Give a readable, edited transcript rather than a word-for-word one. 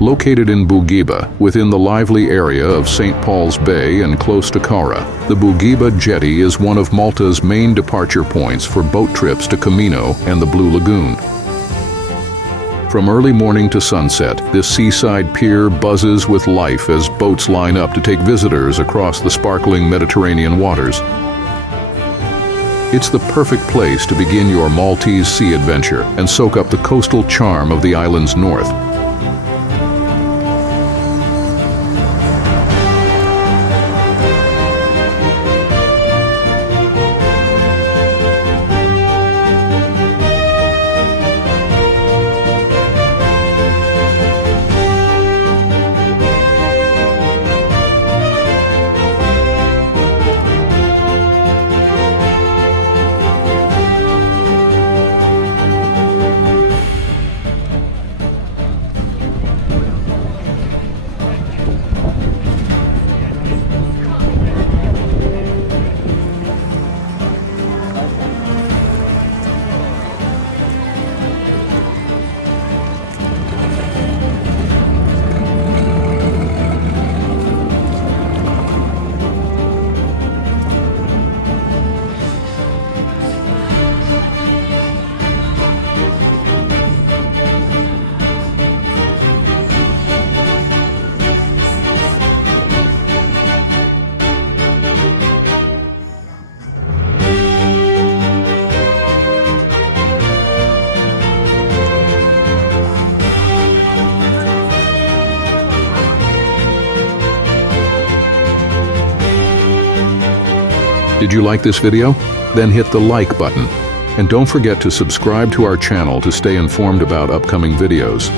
Located in Bugibba, within the lively area of St. Paul's Bay and close to Cara, the Bugibba Jetty is one of Malta's main departure points for boat trips to Comino and the Blue Lagoon. From early morning to sunset, this seaside pier buzzes with life as boats line up to take visitors across the sparkling Mediterranean waters. It's the perfect place to begin your Maltese sea adventure and soak up the coastal charm of the island's north. Did you like this video? Then hit the like button. And don't forget to subscribe to our channel to stay informed about upcoming videos.